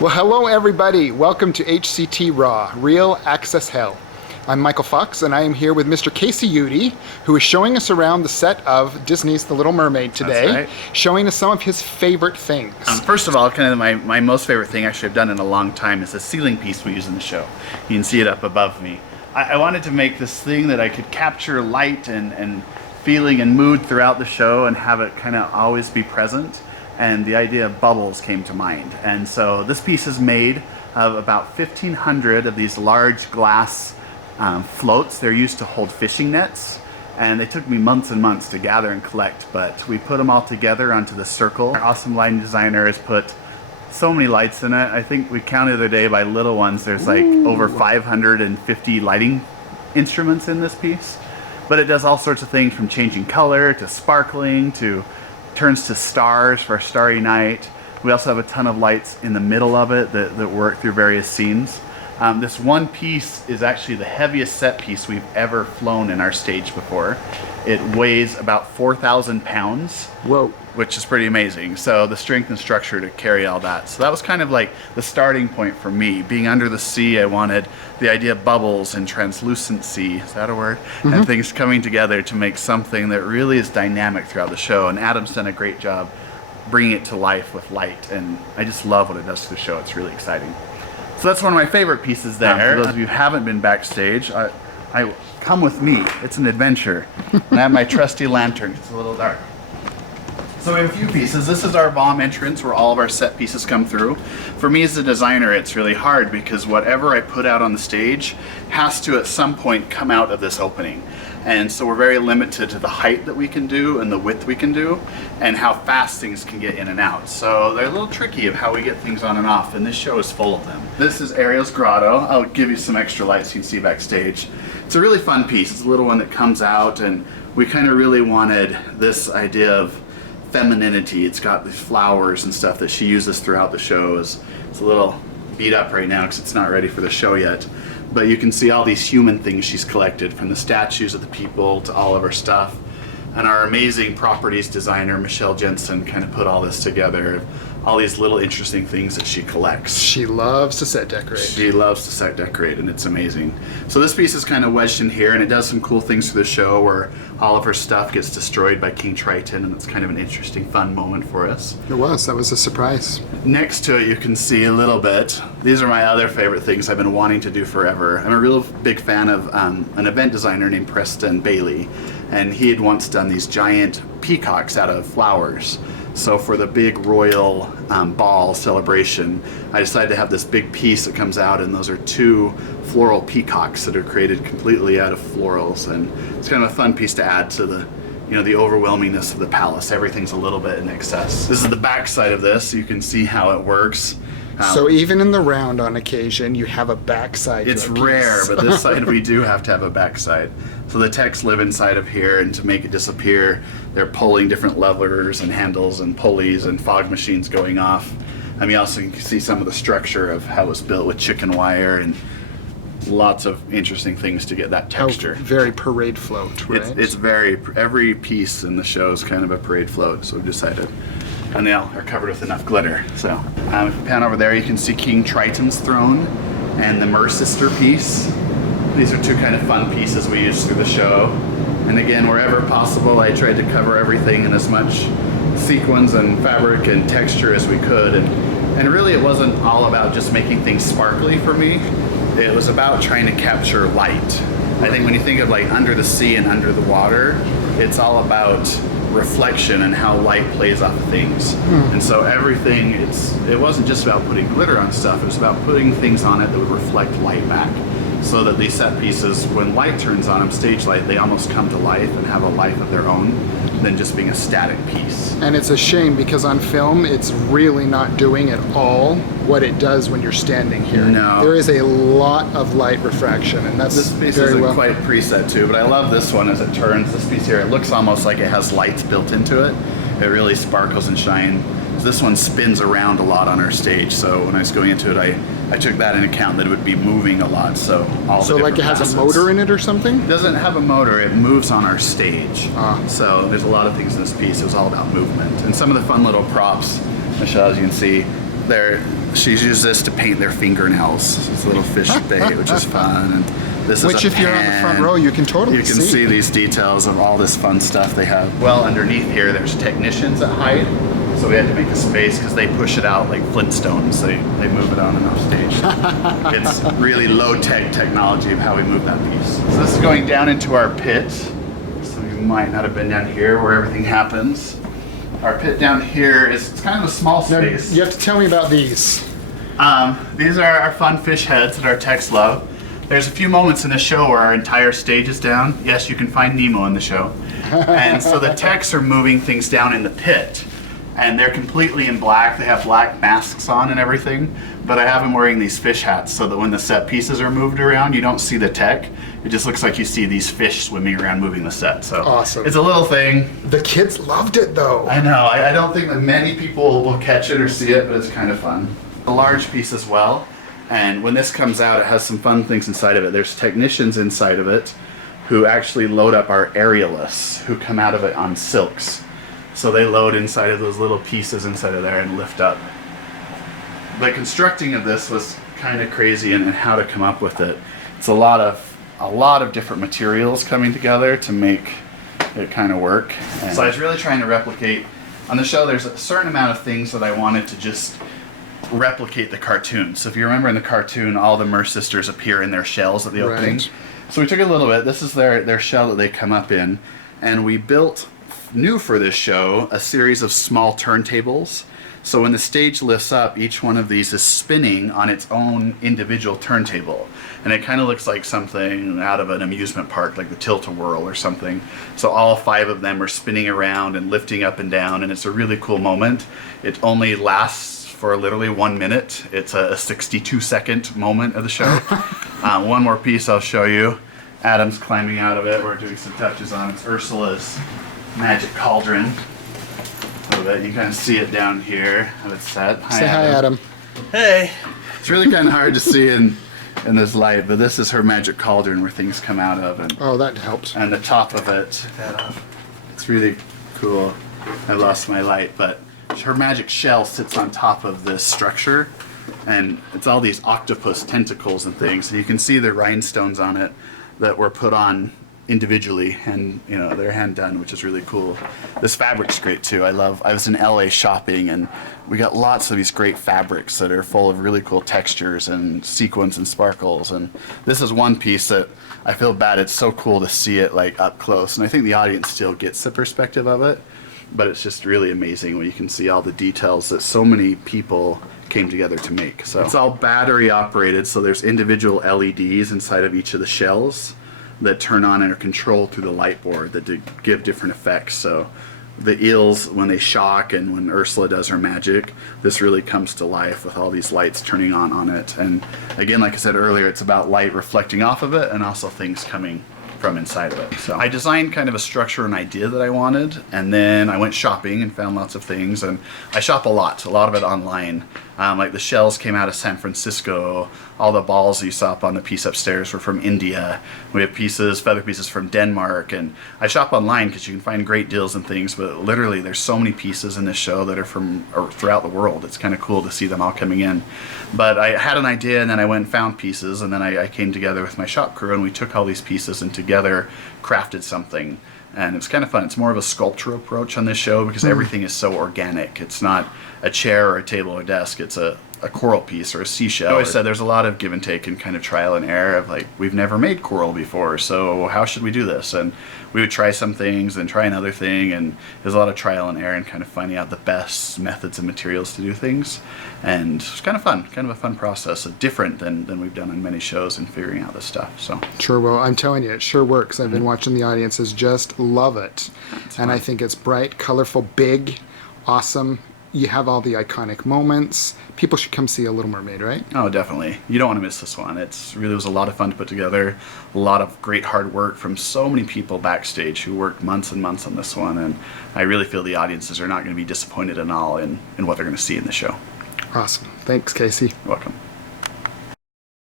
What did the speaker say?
Well, hello everybody. Welcome to HCT RAH, Real Access Hale. I'm Michael Fox, and I am here with Mr. Kacey Udy, who is showing us around the set of Disney's The Little Mermaid today, That's right. showing us some of his favorite things. First of all, kind of my most favorite thing actually I've done in a long time is the ceiling piece we use in the show. You can see it up above me. I wanted to make this thing that I could capture light and feeling and mood throughout the show and have it kind of always be present. And the idea of bubbles came to mind. And so this piece is made of about 1,500 of these large glass floats. They're used to hold fishing nets. And they took me months and months to gather and collect, but we put them all together onto the circle. Our awesome lighting designer has put so many lights in it. I think we counted the other day by little ones. There's like over 550 lighting instruments in this piece. But it does all sorts of things from changing color to sparkling to turns to stars for a starry night. We also have a ton of lights in the middle of it that work through various scenes. This one piece is actually the heaviest set piece we've ever flown in our stage before. It weighs about 4,000 pounds. Whoa. Which is pretty amazing. So the strength and structure to carry all that. So that was kind of like the starting point for me. Being under the sea, I wanted the idea of bubbles and translucency, is that a word? And things coming together to make something that really is dynamic throughout the show. And Adam's done a great job bringing it to life with light. And I just love what it does to the show. It's really exciting. So that's one of my favorite pieces there. For those of you who haven't been backstage, I come with me. It's an adventure. And I have my trusty lantern. It's a little dark. So we have a few pieces. This is our bomb entrance where all of our set pieces come through. For me as a designer, it's really hard because whatever I put out on the stage has to at some point come out of this opening. And so we're very limited to the height that we can do and the width we can do and how fast things can get in and out. So they're a little tricky of how we get things on and off, and this show is full of them. This is Ariel's Grotto. I'll give you some extra lights you can see backstage. It's a really fun piece. It's a little one that comes out, and we kind of really wanted this idea of femininity. It's got these flowers and stuff that she uses throughout the show. It's a little beat up right now because it's not ready for the show yet. But you can see all these human things she's collected, from the statues of the people to all of her stuff. And our amazing properties designer, Michelle Jensen, kind of put all this together. All these little interesting things that she collects. She loves to set decorate. She loves to set decorate, and it's amazing. So this piece is kind of wedged in here, and it does some cool things through the show where all of her stuff gets destroyed by King Triton, and it's kind of an interesting, fun moment for us. It was. That was a surprise. Next to it, you can see a little bit. These are my other favorite things I've been wanting to do forever. I'm a real big fan of an event designer named Preston Bailey, and he had once done these giant peacocks out of flowers. So for the big royal ball celebration, I decided to have this big piece that comes out, and those are two floral peacocks that are created completely out of florals, and it's kind of a fun piece to add to the, you know, the overwhelmingness of the palace. Everything's a little bit in excess. This is the back side of this. You can see how it works. So even in the round on occasion, you have a backside. It's rare, but this side we do have to have a backside. So the techs live inside of here, and to make it disappear, they're pulling different levers and handles and pulleys and fog machines going off. I mean, also you can see some of the structure of how it was built with chicken wire and lots of interesting things to get that texture. Very parade float, right? It's very, every piece in the show is kind of a parade float, so we've decided. And they all are covered with enough glitter. So if you pan over there, you can see King Triton's throne and the Mer-Sister piece. These are two kind of fun pieces we use through the show. And again, wherever possible, I tried to cover everything in as much sequins and fabric and texture as we could. And really it wasn't all about just making things sparkly for me. It was about trying to capture light. I think when you think of like under the sea and under the water, it's all about reflection and how light plays off of things. And so everything, it wasn't just about putting glitter on stuff, it was about putting things on it that would reflect light back. So that these set pieces, when light turns on them, stage light, they almost come to life and have a life of their own than just being a static piece. And it's a shame because on film, it's really not doing at all what it does when you're standing here. No. There is a lot of light refraction, and that's This piece very isn't well. quite preset too, but I love this one as it turns. This piece here, it looks almost like it has lights built into it. It really sparkles and shines. This one spins around a lot on our stage, so when I was going into it, I took that into account that it would be moving a lot. So like it has a motor in it or something? It doesn't have a motor, it moves on our stage. So there's a lot of things in this piece. It was all about movement. And some of the fun little props, Michelle, as you can see, she's used this to paint their fingernails. It's a little fish bait, which is fun. And this Which, is if you're on the front row, you can totally You can see these details of all this fun stuff they have. Well, underneath here, there's technicians that hide. So we had to make a space because they push it out like Flintstones. They move it on and off stage. It's really low-tech technology of how we move that piece. So this is going down into our pit. So you might not have been down here where everything happens. Our pit down here it's kind of a small space. Now, you have to tell me about these. These are our fun fish heads that our techs love. There's a few moments in the show where our entire stage is down. Yes, you can find Nemo in the show. And so the techs are moving things down in the pit. And they're completely in black. They have black masks on and everything. But I have them wearing these fish hats so that when the set pieces are moved around, you don't see the tech. It just looks like you see these fish swimming around moving the set. So awesome. It's a little thing. The kids loved it though. I know. I don't think that many people will catch it or see it, but it's kind of fun. A large piece as well. And when this comes out, it has some fun things inside of it. There's technicians inside of it who actually load up our aerialists who come out of it on silks. So they load inside of those little pieces inside of there and lift up. The constructing of this was kind of crazy and how to come up with it. It's a lot of different materials coming together to make it kind of work. And so I was really trying to replicate, on the show there's a certain amount of things that I wanted to just replicate the cartoon. So if you remember in the cartoon, all the Mer sisters appear in their shells at the opening. Right. So we took a little bit, this is their shell that they come up in, and we built, new for this show, a series of small turntables. So when the stage lifts up, each one of these is spinning on its own individual turntable. And it kind of looks like something out of an amusement park, like the Tilt-A-Whirl or something. So all 5 of them are spinning around and lifting up and down, and it's a really cool moment. It only lasts for literally 1 minute. It's a 62-second moment of the show. One more piece I'll show you. Adam's climbing out of it. We're doing some touches on it. It's Ursula's magic cauldron. So that you kind of see it down here how it's set. Say hi, Adam. Hey. It's really kind of hard to see in this light, but this is her magic cauldron where things come out of. And, oh, that helps. And the top of it, check that off. It's really cool. I lost my light, but her magic shell sits on top of this structure, and it's all these octopus tentacles and things, and you can see the rhinestones on it that were put on individually, and they're hand done, which is really cool. This fabric's great too. I was in LA shopping, and we got lots of these great fabrics that are full of really cool textures and sequins and sparkles, and this is one piece that I feel bad. It's so cool to see it like up close, and I think the audience still gets the perspective of it, but it's just really amazing when you can see all the details that so many people came together to make. So it's all battery operated, so there's individual LEDs inside of each of the shells that turn on and are controlled through the light board that give different effects. So the eels, when they shock and when Ursula does her magic, this really comes to life with all these lights turning on it. And again, like I said earlier, it's about light reflecting off of it and also things coming from inside of it. So I designed kind of a structure and idea that I wanted, and then I went shopping and found lots of things, and I shop a lot of it online. Like the shells came out of San Francisco, all the balls you saw up on the piece upstairs were from India. We have feather pieces from Denmark, and I shop online because you can find great deals and things, but literally there's so many pieces in this show that are from throughout the world. It's kind of cool to see them all coming in. But I had an idea, and then I went and found pieces, and then I came together with my shop crew, and we took all these pieces and together crafted something. And it's kind of fun. It's more of a sculpture approach on this show because everything is so organic. It's not a chair or a table or desk. It's a coral piece or a seashell. I always said there's a lot of give and take and kind of trial and error of like, we've never made coral before, so how should we do this? And we would try some things and try another thing, and there's a lot of trial and error and kind of finding out the best methods and materials to do things. And it's kind of fun, kind of a fun process, different than we've done on many shows and figuring out this stuff. So sure, well, I'm telling you, it sure works. I've been watching the audiences just love it. And I think it's bright, colorful, big, awesome. You have all the iconic moments. People should come see A Little Mermaid, right? Oh, definitely. You don't want to miss this one. It was a lot of fun to put together. A lot of great hard work from so many people backstage who worked months and months on this one. And I really feel the audiences are not going to be disappointed at all in what they're going to see in the show. Awesome. Thanks, Kacey. You're welcome.